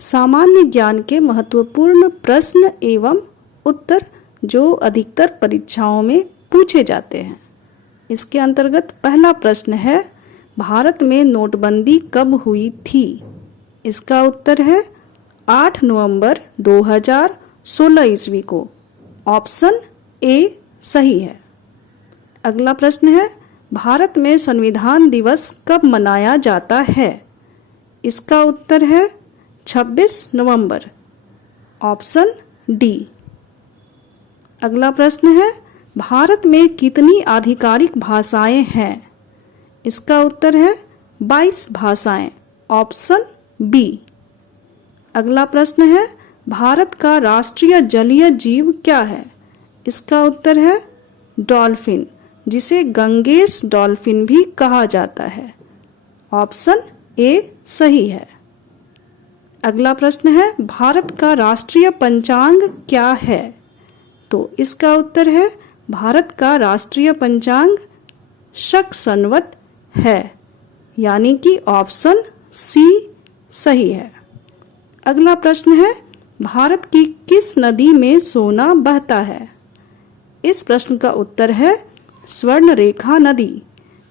सामान्य ज्ञान के महत्वपूर्ण प्रश्न एवं उत्तर जो अधिकतर परीक्षाओं में पूछे जाते हैं। इसके अंतर्गत पहला प्रश्न है, भारत में नोटबंदी कब हुई थी? इसका उत्तर है 8 नवंबर 2016 ईस्वी को। ऑप्शन ए सही है। अगला प्रश्न है, भारत में संविधान दिवस कब मनाया जाता है? इसका उत्तर है 26 नवंबर। Option D. अगला प्रश्न है, भारत में कितनी आधिकारिक भाषाएं हैं? इसका उत्तर है 22 भाषाएं। Option B. अगला प्रश्न है, भारत का राष्ट्रीय जलीय जीव क्या है? इसका उत्तर है डॉल्फिन, जिसे गंगेश डॉल्फिन भी कहा जाता है। ऑप्शन ए सही है। अगला प्रश्न है, भारत का राष्ट्रीय पंचांग क्या है? तो इसका उत्तर है भारत का राष्ट्रीय पंचांग शक संवत है, यानी कि ऑप्शन सी सही है। अगला प्रश्न है, भारत की किस नदी में सोना बहता है? इस प्रश्न का उत्तर है स्वर्णरेखा नदी,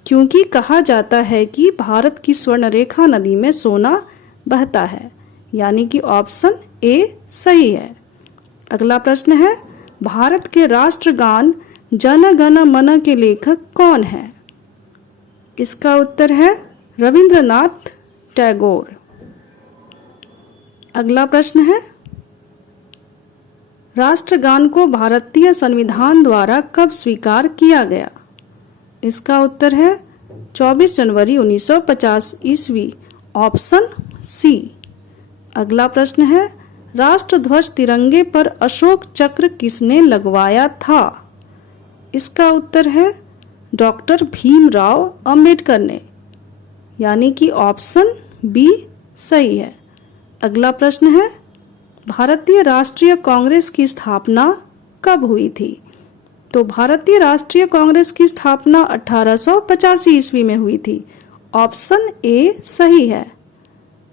क्योंकि कहा जाता है कि भारत की स्वर्णरेखा नदी में सोना बहता है, यानी कि ऑप्शन ए सही है। अगला प्रश्न है, भारत के राष्ट्रगान जन गण मन के लेखक कौन है? इसका उत्तर है रविंद्रनाथ टैगोर। अगला प्रश्न है, राष्ट्रगान को भारतीय संविधान द्वारा कब स्वीकार किया गया? इसका उत्तर है 24 जनवरी 1950 ईस्वी। Option C. अगला प्रश्न है, राष्ट्रध्वज तिरंगे पर अशोक चक्र किसने लगवाया था? इसका उत्तर है डॉक्टर भीमराव अंबेडकर ने, यानी कि ऑप्शन बी सही है। अगला प्रश्न है, भारतीय राष्ट्रीय कांग्रेस की स्थापना कब हुई थी? तो भारतीय राष्ट्रीय कांग्रेस की स्थापना 1885 ईस्वी में हुई थी। ऑप्शन ए सही है।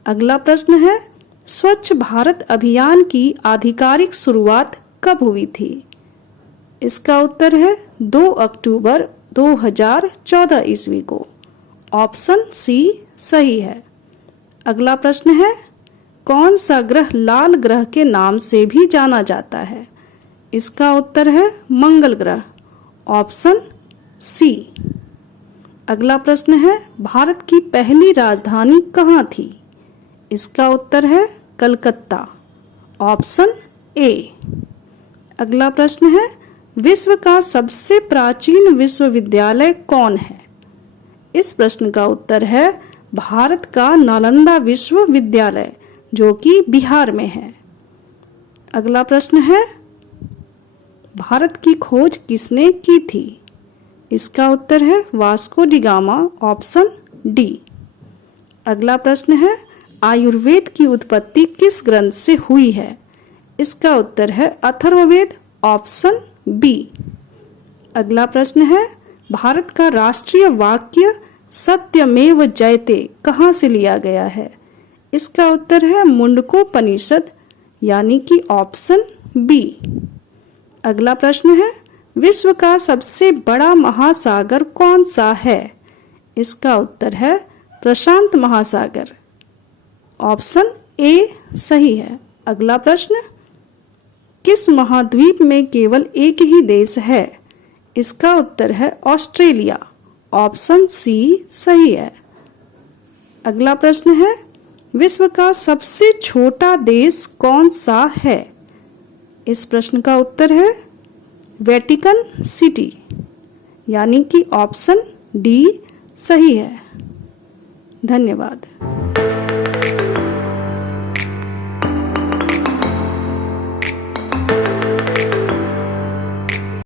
अगला प्रश्न है, स्वच्छ भारत अभियान की आधिकारिक शुरुआत कब हुई थी? इसका उत्तर है 2 अक्टूबर 2014 ईस्वी को। ऑप्शन सी सही है। अगला प्रश्न है, कौन सा ग्रह लाल ग्रह के नाम से भी जाना जाता है? इसका उत्तर है मंगल ग्रह। Option C. अगला प्रश्न है, भारत की पहली राजधानी कहाँ थी? इसका उत्तर है कलकत्ता। Option A. अगला प्रश्न है, विश्व का सबसे प्राचीन विश्वविद्यालय कौन है? इस प्रश्न का उत्तर है भारत का नालंदा विश्वविद्यालय, जो कि बिहार में है। अगला प्रश्न है, भारत की खोज किसने की थी? इसका उत्तर है Vasco D gamma. Option D. अगला प्रश्न है, आयुर्वेद की उत्पत्ति किस ग्रंथ से हुई है? इसका उत्तर है अथर्ववेद। Option B. अगला प्रश्न है, भारत का राष्ट्रीय वाक्य सत्यमेव जयते कहाँ से लिया गया है? इसका उत्तर है मुंडकोपनिषद, यानी कि ऑप्शन बी। अगला प्रश्न है, विश्व का सबसे बड़ा महासागर कौन सा है? इसका उत्तर है प्रशांत महासागर। ऑप्शन ए सही है। अगला प्रश्न, किस महाद्वीप में केवल एक ही देश है? इसका उत्तर है ऑस्ट्रेलिया। ऑप्शन सी सही है। अगला प्रश्न है, विश्व का सबसे छोटा देश कौन सा है? इस प्रश्न का उत्तर है वेटिकन सिटी, यानी कि ऑप्शन डी सही है। धन्यवाद।